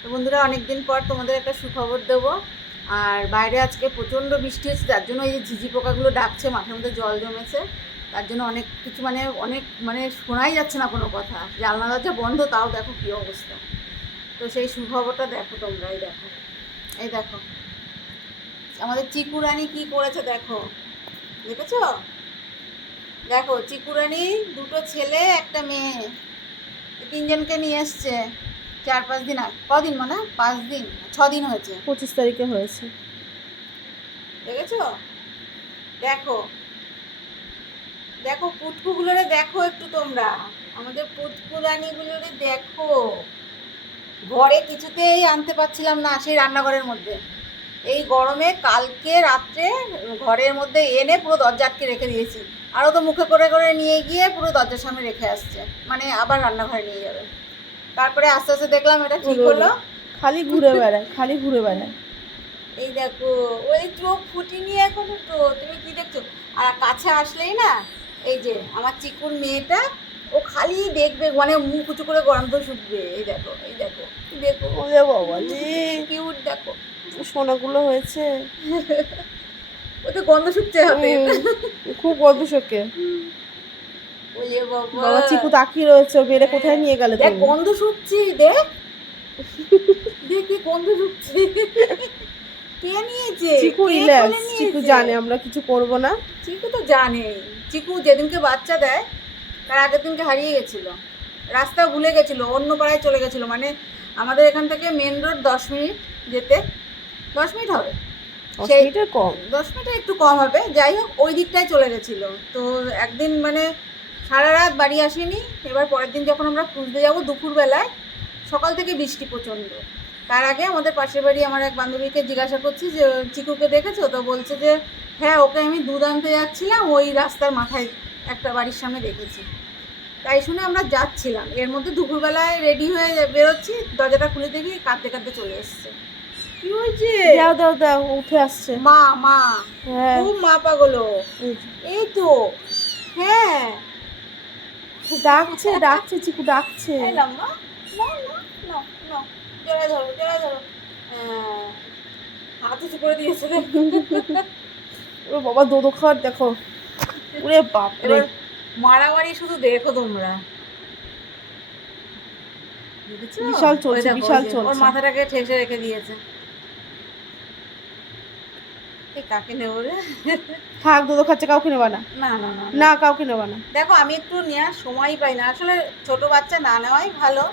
তো বন্ধুরা, অনেকদিন পর তোমাদের একটা সুখবর দেবো। আর বাইরে আজকে প্রচণ্ড বৃষ্টি হচ্ছে, যার জন্য এই যে ঝিঝি পোকাগুলো ডাকছে, মাথার মধ্যে জল জমেছে, তার জন্য অনেক কিছু অনেক শোনাই যাচ্ছে না কোনো কথা। জানলা দরজা বন্ধ, তাও দেখো কী অবস্থা। তো সেই সুখবরটা দেখো তোমরা, এই দেখো আমাদের চিকু রানী কী করেছে দেখো, দেখেছো? দেখো চিকু রানী দুটো ছেলে একটা মেয়ে, তিনজনকে নিয়ে এসছে 4-5 দিন আগে। কদিন, মানে 5 দিন 6 দিন হয়েছে, 25 তারিখে হয়েছে। দেখেছো? দেখো দেখো পুটকুগুলোরে দেখো একটু তোমরা, আমাদের পুটকুরানিগুলোরে দেখো। ঘরে কিছুতেই আনতে পারছিলাম না, সেই রান্নাঘরের মধ্যে এই গরমে কালকে রাত্রে ঘরের মধ্যে এনে পুরো দরজা আটকে রেখে দিয়েছি। আরও তো মুখে করে করে নিয়ে গিয়ে পুরো দরজার সামনে রেখে আসছে, মানে আবার রান্নাঘরে নিয়ে যাবে। তারপরে আস্তে আস্তে দেখলাম এটা ঠিক হলো। খালি ঘুরে বেড়ায়, খালি ঘুরে বেড়ায়। এই দেখো ওই চোখ ফুটিনি এখনো, তো তুমি কি দেখছো? আর কাছে আসলেই না, এই যে আমার চিকুর মেয়েটা, ও খালি দেখবে, মানে মুখ উঁচু করে গন্ধ শুকবে। এই দেখো, এই দেখো, দেখো ওরে বাবা রে, কিউট দেখো, সোনাগুলো হয়েছে। ও তো গন্ধ শুকছে হাতে। খুব গন্ধ শোকে। ওরে বাবা, বাবা চিকু তাকিয়ে রয়েছে, বেড়ে কোথায় নিয়ে গেলে দেখ তুমি? গন্ধ শুকছি, দেখ দেখ কি গন্ধ শুকছে। কে নিয়েছে? চিকু কে রিল্যাক্স, কোলে চিকু নিয়েছে? জানে আমরা কিছু করব না। চিকু তো জানে, চিকু যেদিনকে বাচ্চা দেয় তার আগের দিনকে হারিয়ে গেছিলো, রাস্তা ভুলে গেছিলো, অন্য পাড়ায় চলে গেছিলো। মানে আমাদের এখান থেকে মেন রোড 10 মিনিট যেতে, 10 মিনিট হবে, 10 সেই মিনিটের কম। 10 মিনিটের একটু কম হবে। যাই হোক, ওই দিকটায় চলে গেছিলো। তো একদিন মানে সারা রাত বাড়ি আসেনি। এবার পরের দিন যখন আমরা খুঁজতে যাবো দুপুরবেলায়, সকাল থেকে বৃষ্টি প্রচণ্ড। তার আগে আমাদের পাশের বাড়ি আমার এক বান্ধবীকে জিজ্ঞাসা করছি যে চিকুকে দেখেছো? তো বলছে যে হ্যাঁ, ওকে আমি দুধ আনতে যাচ্ছিলাম, ওই রাস্তার মাথায় একটা বাড়ির সামনে দেখেছি। তাই শুনে আমরা যাচ্ছিলাম, এর মধ্যে দুপুরবেলায় রেডি হয়ে বেরোচ্ছি, দরজাটা খুলে দেখি কাঁদতে কাঁদতে চলে এসছে। কি হয়েছে? দাও দাও দাও, উঠে আসছে। মা মা, হ্যাঁ, খুব মা পাগলো। এই তো, হ্যাঁ ডাকছে ডাকছে, চিকু ডাকছে। এই লম্বা, নাও নাও নাও নাও, জড়ায় ধরো জড়ায় ধরো। হ্যাঁ, হাত উঁচু করে দিয়েছে দেখ। ও বাবা, দোদো খাওয়ার দেখো। ওরে বাপরে, এবার মারামারি শুধু দেখো তোমরা, দেখেছো? বিশাল ওই চলছে, দেখো, ওই বিশাল যে ওর চলছে। মাথাটাকে ঠেসে রেখে দিয়েছে। এই কাকে নেবো রে? থাক, দোদো খাচ্ছে, কাউকে নেবা না। না না না না, কাউকে নেবা না। দেখো, আমি একটু নেওয়ার সময়ই পাই না আসলে, ছোট বাচ্চা না নেওয়াই ভালো।